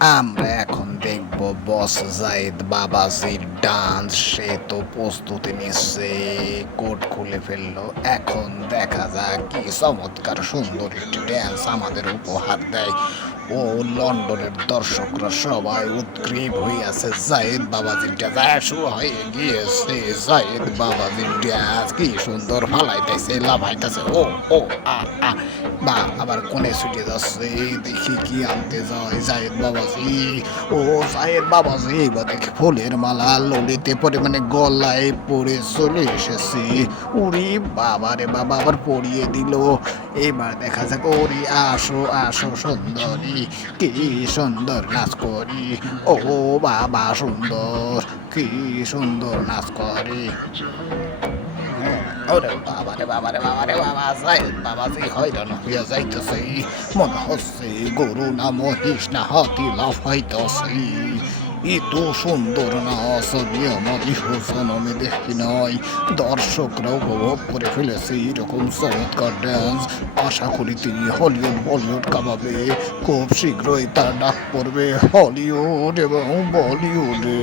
আমরা এখন দেখব বস জাইদ বাবাজির ডান্স, সে তো প্রস্তুতি নিচ্ছে। কোট খুলে ফেলল। এখন দেখা যাক কি চমৎকার সুন্দর একটি ড্যান্স আমাদের উপহার দেয়। ও লন্ডনের দর্শকরা সবাই উদ্গ্রীব আছে জায়েদ বাবাজির ড্যান্স শুরু হয়ে গিয়েছে, জায়েদ বাবাজির ড্যান্স কি সুন্দর ফালাইতেছে লাভাইতেছে ও ও, আ আ। বা, আবার কোনে ছুটে যাচ্ছে দেখি কি আনতে যায় জায়েদ বাবাজি। ও, জায়েদ বাবাজি বা দেখি ফুলের মালা ললিতে পরিমাণে গলায় পরে চলে এসেছি। উড়ি বাবা রে বাবা, আবার পরিয়ে দিল। এবার দেখা যাক ওরে আসো আসো সুন্দরী। কি সুন্দর নাচ করি। ও বাবা সুন্দর কি সুন্দর নাচ করি। ওরে বাবা রে বাবা রে বাবা রে বাবা, যাই বাবা যে হয়রান হইয়া যাইতেছে। মনে হচ্ছে গরু না মহিষ না হাতি লাভ হইতেছে। এত সুন্দর না, ছবি আমার আমি দেখি নাই। দর্শকরা উপভোগ করে ফেলেছে এরকম চমৎকার ড্যান্স আশা করি তিনি হলিউড বলিউড কামাবে খুব শীঘ্রই তার ডাক পড়বে হলিউড এবং বলিউডে